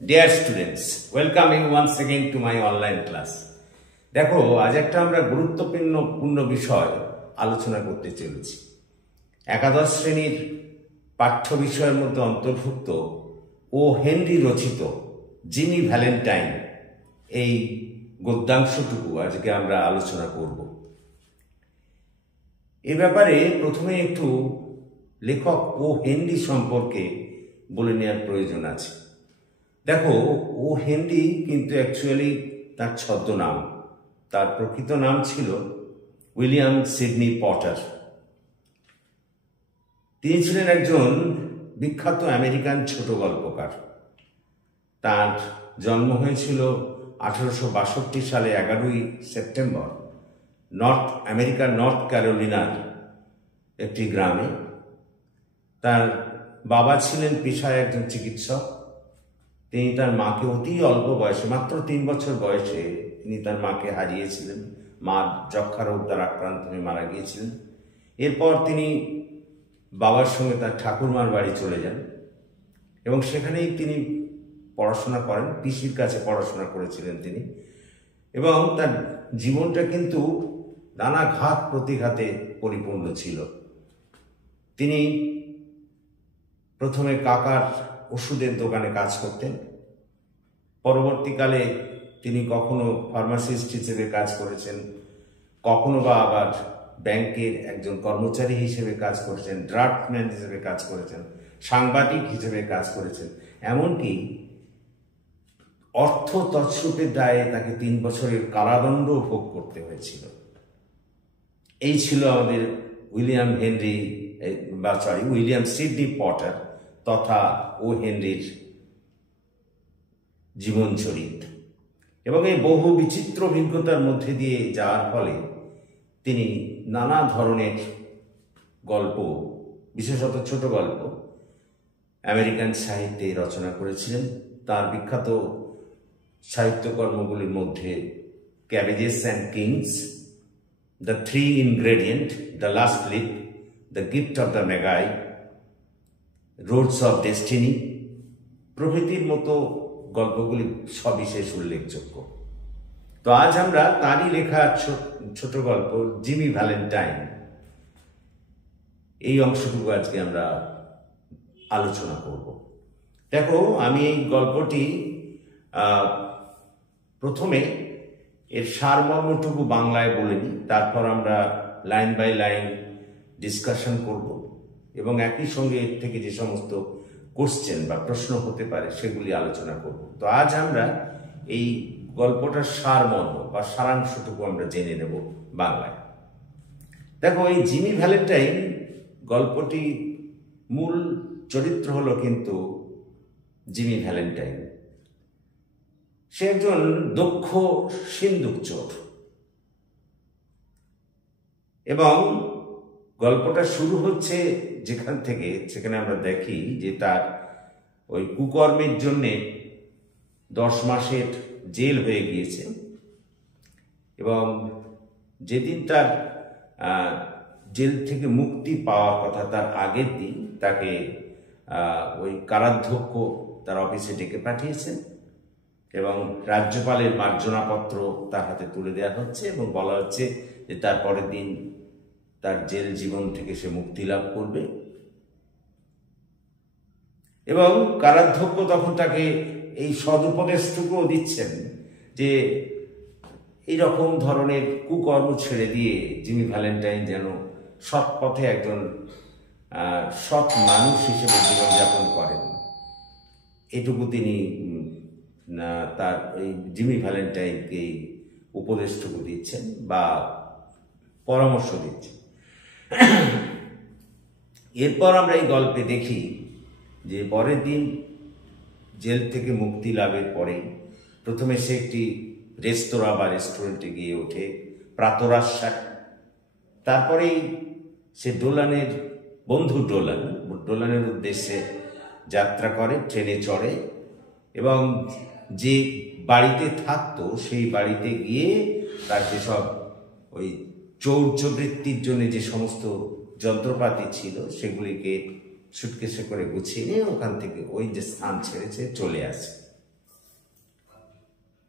Dear students, welcome you once again to my online class. দেখো আজ একটা আমরা গুরুত্বপূর্ণ বিষয় আলোচনা করতে চলেছি। একাদশ শ্রেণীর পাঠ্য বিষয়ের মধ্যে অন্তর্ভুক্ত ও হেনরি রচিত জিমি ভ্যালেন্টাইন এই গদ্যাংশটুকু আজকে আমরা আলোচনা করব। এ ব্যাপারে প্রথমে একটু লেখক ও হেনরি সম্পর্কে বলে নেওয়ার প্রয়োজন আছে। দেখো, ও হেনরি কিন্তু অ্যাকচুয়ালি তার ছদ্মনাম, তার প্রকৃত নাম ছিল উইলিয়াম সিডনি পটার। তিনি ছিলেন একজন বিখ্যাত আমেরিকান ছোট গল্পকার। তার জন্ম হয়েছিল 1862 সালে 11ই সেপ্টেম্বর আমেরিকার নর্থ ক্যারোলিনার একটি গ্রামে। তার বাবা ছিলেন পেশায় একজন চিকিৎসক। তিনি তার মাকে অতি অল্প বয়সে, মাত্র 3 বছর বয়সে তিনি তার মাকে হারিয়েছিলেন। মা যক্ষা রোগ দ্বারা আক্রান্ত হয়ে মারা গিয়েছিলেন। এরপর তিনি বাবার সঙ্গে তার ঠাকুরমার বাড়ি চলে যান এবং সেখানেই তিনি পড়াশোনা করেন। পিসির কাছে পড়াশোনা করেছিলেন তিনি, এবং তার জীবনটা কিন্তু নানা ঘাত প্রতিঘাতে পরিপূর্ণ ছিল। তিনি প্রথমে কাকার ওষুধের দোকানে কাজ করতেন। পরবর্তীকালে তিনি কখনো ফার্মাসিস্ট হিসেবে কাজ করেছেন, কখনো বা আবার ব্যাংকের একজন কর্মচারী হিসেবে কাজ করেছেন, ড্রাফটম্যান হিসেবে কাজ করেছেন, সাংবাদিক হিসেবে কাজ করেছেন। এমনকি অর্থ তছরূপের দায়ে তাকে 3 বছরের কারাদণ্ড ভোগ করতে হয়েছিল। এই ছিল আমাদের উইলিয়াম সিডনি পটার তথা ও হেনরির জীবন চরিত। এবং এই বহু বিচিত্র অভিজ্ঞতার মধ্যে দিয়ে যাওয়ার ফলে তিনি নানা ধরনের গল্প, বিশেষত ছোট গল্প আমেরিকান সাহিত্যে রচনা করেছিলেন। তার বিখ্যাত সাহিত্যকর্মগুলির মধ্যে cabbages and kings, the 3 ingredient, the last leap, the gift of the magi, roads of destiny প্রভৃতির মতো গল্পগুলি সবিশেষ উল্লেখযোগ্য। তো আজ আমরা তারই লেখা ছোট গল্প জিমি ভ্যালেন্টাইন এই অংশটুকু আজকে আমরা আলোচনা করব। দেখো, আমি এই গল্পটি প্রথমে এর সারমর্মটুকু বাংলায় বলে নিই, তারপর আমরা লাইন বাই লাইন ডিসকাশন করব এবং একই সঙ্গে এর থেকে যে সমস্ত কোশ্চেন বা প্রশ্ন হতে পারে সেগুলি আলোচনা করব। তো আজ আমরা এই গল্পটার সারমর্ম বা সারাংশটুকু আমরা জেনে নেব বাংলায়। দেখো, এই জিমি ভ্যালেন্টাইন গল্পটি মূল চরিত্র হলো কিন্তু জিমি ভ্যালেন্টাইন। সে একজন দক্ষ সিন্দুক চোর এবং গল্পটা শুরু হচ্ছে সেখানে আমরা দেখি যে তার ওই কুকর্মের জন্যে 10 মাসের জেল হয়ে গিয়েছে এবং যেদিন তার জেল থেকে মুক্তি পাওয়ার কথা তার আগের দিন তাকে ওই কারাধ্যক্ষ তার অফিসে ডেকে পাঠিয়েছেন এবং রাজ্যপালের মার্জনাপত্র তার হাতে তুলে দেওয়া হচ্ছে এবং বলা হচ্ছে যে তার পরের দিন তার জেল জীবন থেকে সে মুক্তি লাভ করবে। এবং কারাধ্যক্ষ তখন তাকে এই সদুপদেশটুকুও দিচ্ছেন যে এই রকম ধরনের কুকর্ম ছেড়ে দিয়ে জিমি ভ্যালেন্টাইন যেন সৎ পথে একজন সৎ মানুষ হিসেবে জীবনযাপন করেন। এটুকু তিনি তার এই জিমি ভ্যালেন্টাইনকে এই উপদেশটুকু দিচ্ছেন বা পরামর্শ দিচ্ছেন। এরপর আমরা এই গল্পে দেখি যে পরের দিন জেল থেকে মুক্তি লাভের পরেই প্রথমে সে একটি রেস্তোরাঁ বা রেস্টুরেন্টে গিয়ে ওঠে, প্রাতরাশ্বাস। তারপরেই সে বন্ধু ডোলানের উদ্দেশ্যে যাত্রা করে, ট্রেনে চড়ে এবং যে বাড়িতে থাকতো সেই বাড়িতে গিয়ে তার যেসব ওই চৌর্যবৃত্তির জন্য যে সমস্ত যন্ত্রপাতি ছিল সেগুলিকে সুটকেসে করে গুছিয়ে নিয়ে ওখান থেকে ওই যে স্থান ছেড়েছে চলে আসে।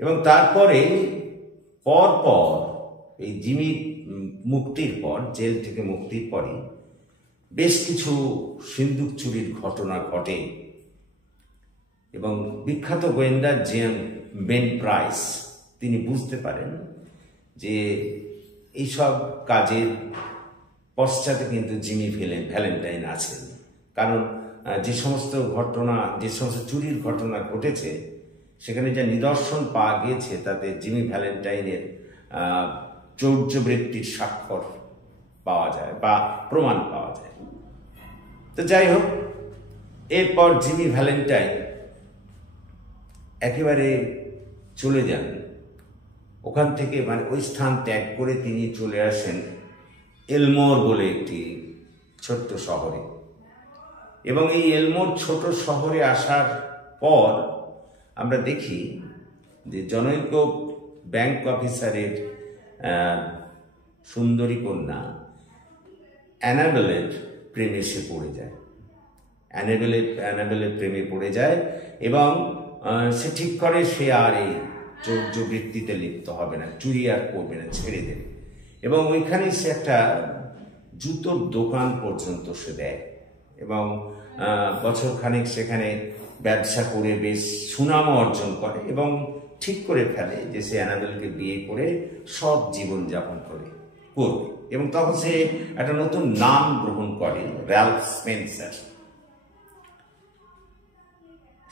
এবং তারপরে পরপর এই জিমি মুক্তির পর, জেল থেকে মুক্তির পরে বেশ কিছু সিন্দুক চুরির ঘটনা ঘটে এবং বিখ্যাত গোয়েন্দা বেন প্রাইস তিনি বুঝতে পারেন যে এইসব কাজের পশ্চাতে কিন্তু জিমি ভ্যালেন্টাইন আছেন। কারণ যে সমস্ত চুরির ঘটনা ঘটেছে সেখানে যা নিদর্শন পাওয়া গিয়েছে তাতে জিমি ভ্যালেন্টাইনের চৌর্যবৃত্তির স্বাক্ষর পাওয়া যায় বা প্রমাণ পাওয়া যায়। তো যাই হোক, এরপর জিমি ভ্যালেন্টাইন একেবারে চলে যান ওখান থেকে, মানে ওই স্থান ত্যাগ করে তিনি চলে আসেন এলমোর বলে একটি ছোট্ট শহরে। এবং এই এলমোর ছোট শহরে আসার পর আমরা দেখি যে জনৈক ব্যাংক অফিসারের সুন্দরী কন্যা অ্যানাবেলের প্রেমে সে পড়ে যায়। অ্যানাবেলের প্রেমে পড়ে যায় এবং সে ঠিক করে সে আর এই চৌর্যবৃত্তিতে লিপ্ত হবে না, চুরি আর করবে না, ছেড়ে দেবে। এবং ওইখানে সে একটা জুতোর দোকান পর্যন্ত সে দেয় এবং বছরখানেক সেখানে ব্যবসা করে বেশ সুনাম অর্জন করে এবং ঠিক করে ফেলে যে সে অ্যানাবেলকে বিয়ে করে সৎ জীবনযাপন করবে। এবং তখন সে একটা নতুন নাম গ্রহণ করে, র্যালফ স্পেন্সার।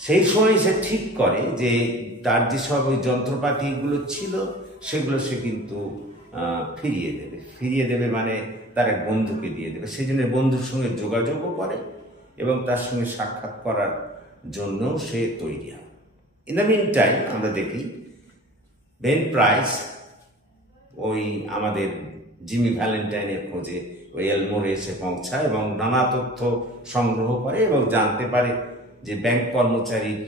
সেই সময় সে ঠিক করে যে তার যেসব ওই যন্ত্রপাতিগুলো ছিল সেগুলো সে কিন্তু ফিরিয়ে দেবে, মানে তার এক বন্ধুকে দিয়ে দেবে। সেই জন্য বন্ধুর সঙ্গে যোগাযোগও করে এবং তার সঙ্গে সাক্ষাৎ করার জন্য সে তৈরি হয়। ইন দ্য মিন টাইম আমরা দেখি বেন প্রাইস ওই আমাদের জিমি ভ্যালেন্টাইনের খোঁজে ওই এলমোরে এসে পৌঁছায় এবং নানা তথ্য সংগ্রহ করে এবং জানতে পারে যে ব্যাংক কর্মচারীর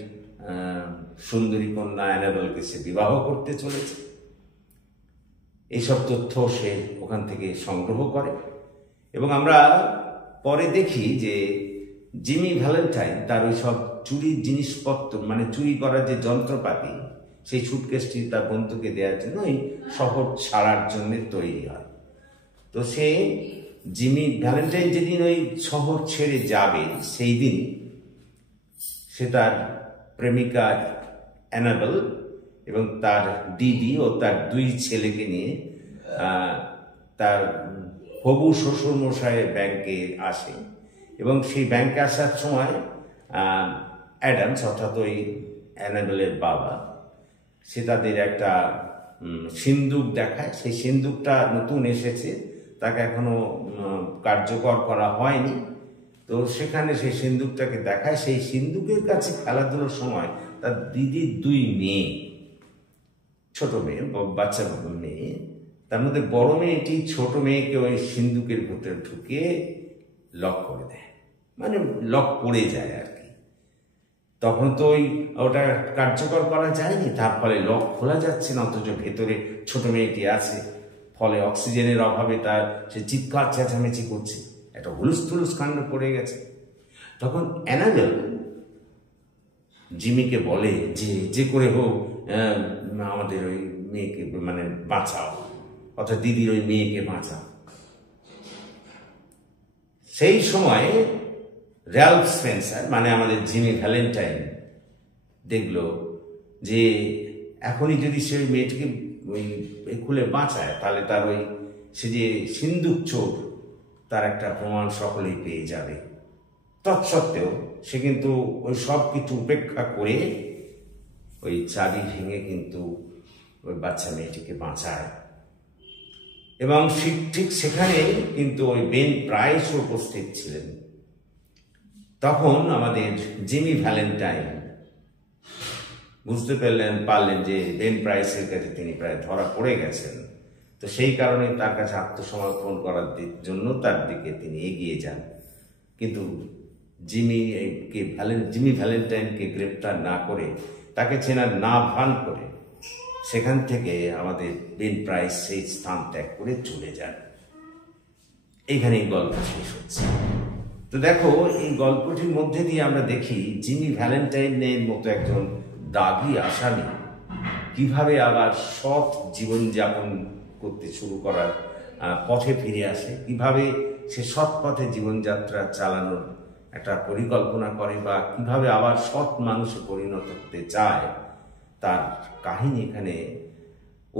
সুন্দরী কন্যা অ্যানাবেলকে সে বিবাহ করতে চলেছে। এইসব তথ্য সে ওখান থেকে সংগ্রহ করে এবং আমরা পরে দেখি যে জিমি ভ্যালেন্টাইন তার ওই সব চুরির জিনিসপত্র, মানে চুরি করার যে যন্ত্রপাতি, সেই সুটকেসটি তার বন্ধুকে দেওয়ার জন্য ওই শহর ছাড়ার জন্য তৈরি হয়। তো সে জিমি ভ্যালেন্টাইন যেদিন ওই শহর ছেড়ে যাবে সেই দিন সে তার প্রেমিকা অ্যানাবেল এবং তার দিদি ও তার 2 ছেলেকে নিয়ে তার হবু শ্বশুরমশাইয়ের ব্যাংকে আসে এবং সেই ব্যাংকে আসার সময় অ্যাডামস, অর্থাৎ ওই অ্যানাবেলের বাবা, সে তাদের একটা সিন্দুক দেখায়। সেই সিন্দুকটা নতুন এসেছে, তাকে এখনো কার্যকর করা হয়নি। তো সেখানে সেই সিন্দুকটাকে দেখায়। সেই সিন্দুকের কাছে খেলাধুলোর সময় তার দিদির 2 মেয়ে, ছোট মেয়ে, বাচ্চা মেয়ে, তার মধ্যে বড় মেয়েটি ছোট মেয়েকে ওই সিন্দুকের ভিতরে ঢুকিয়ে লক করে দেয়, মানে লক পড়ে যায় আর কি। তখন তো ওটা কার্যকর করা যায়নি, তার ফলে লক খোলা যাচ্ছে না, অথচ ভেতরে ছোট মেয়েটি আছে। ফলে অক্সিজেনের অভাবে সে চিৎকার চেঁচামেচি করছে, একটা হুলুস কাণ্ড পড়ে গেছে। তখন অ্যানাবেল জিমিকে বলে যে করে হোক আমাদের ওই মেয়েকে মানে বাঁচাও, অর্থাৎ দিদির ওই মেয়েকে বাঁচাও। সেই সময় র্যালফ স্পেন্সার, মানে আমাদের জিমি ভ্যালেন্টাইন, দেখলো যে এখনই যদি সে ওই মেয়েটিকে ওই খুলে বাঁচায় তাহলে তার ওই সে যে সিন্দুক চোর তার একটা প্রমাণ সকলেই পেয়ে যাবে। তৎসত্ত্বেও সে কিন্তু ওই সব কিছু উপেক্ষা করে ওই চাবি ভেঙে কিন্তু ওই বাচ্চা মেয়েটিকে বাঁচায়। এবং ঠিক সেখানে কিন্তু ওই বেন প্রাইস উপস্থিত ছিলেন। তখন আমাদের জিমি ভ্যালেন্টাইন বুঝতে পারলেন যে বেন প্রাইসের কাছে তিনি প্রায় ধরা পড়ে গেছেন। তো সেই কারণে তার কাছে আত্মসমর্পণ করার জন্য তার দিকে তিনি এগিয়ে যান। কিন্তু জিমি ভ্যালেন্টাইনকে গ্রেপ্তার না করে, তাকে চেনার না ভান করে, সেখান থেকে আমাদের বেন প্রাইস সেই স্থান ত্যাগ করে চলে যান। এইখানেই গল্প শেষ হচ্ছে। তো দেখো, এই গল্পটির মধ্যে দিয়ে আমরা দেখি জিমি ভ্যালেন্টাইনের মতো একজন দাগি আসামি কিভাবে আবার সৎ জীবনযাপন করতে শুরু করার পথে ফিরে আসে, কিভাবে সে সৎ পথে জীবনযাত্রা চালানোর একটা পরিকল্পনা করে বা কিভাবে আবার সৎ মানুষে পরিণত হতে চায়, তার কাহিনী এখানে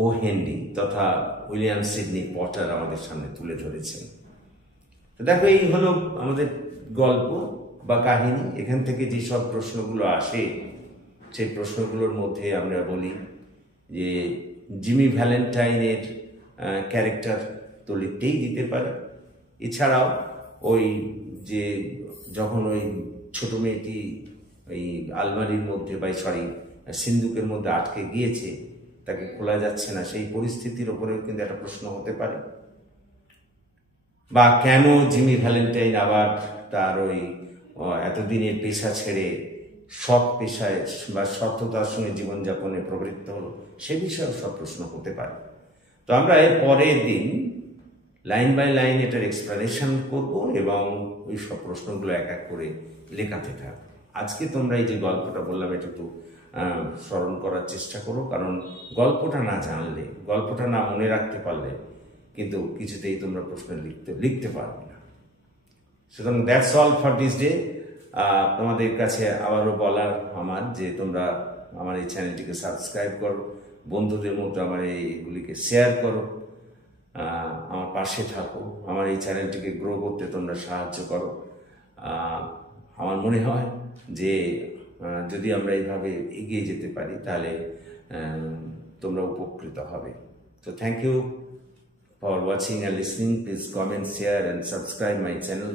ও হেনরি তথা উইলিয়াম সিডনি পটার আমাদের সামনে তুলে ধরেছেন। তো দেখো, এই হলো আমাদের গল্প বা কাহিনী। এখান থেকে যেসব প্রশ্নগুলো আসে সেই প্রশ্নগুলোর মধ্যে আমরা বলি যে জিমি ভ্যালেন্টাইনের ক্যারেক্টার তো লিখতেই দিতে পারে। এছাড়াও ওই যে যখন ওই ছোট মেয়েটি ওই আলমারির মধ্যে সিন্দুকের মধ্যে আটকে গিয়েছে, তাকে খোলা যাচ্ছে না, সেই পরিস্থিতির ওপরেও কিন্তু একটা প্রশ্ন হতে পারে। বা কেন জিমি ভ্যালেন্টাইন আবার তার ওই এতদিনের পেশা ছেড়ে সৎ পেশায় বা সততার সঙ্গে জীবনযাপনে প্রবৃত্ত হলো, সে বিষয়েও সব প্রশ্ন হতে পারে। তো আমরা এর পরের দিন লাইন বাই লাইন এটার এক্সপ্লেনেশন করব এবং ওই সব প্রশ্নগুলো এক এক করে লেখাতে থাকবো। আজকে তোমরা এই যে গল্পটা বললাম এটা একটু স্মরণ করার চেষ্টা করো, কারণ গল্পটা না জানলে, গল্পটা না মনে রাখতে পারলে কিন্তু কিছুতেই তোমরা প্রশ্ন লিখতে পারবে না। সুতরাং that's all for this day. তোমাদের কাছে আবারও বলার আমার যে তোমরা আমার এই চ্যানেলটিকে সাবস্ক্রাইব করো, বন্ধুদের মধ্যে আমার এইগুলিকে শেয়ার করো, আমার পাশে থাকো, আমার এই চ্যানেলটিকে গ্রো করতে তোমরা সাহায্য করো। আমার মনে হয় যে যদি আমরা এইভাবে এগিয়ে যেতে পারি তাহলে তোমরা উপকৃত হবে। So thank you for watching and listening. Please comment, share and subscribe my channel.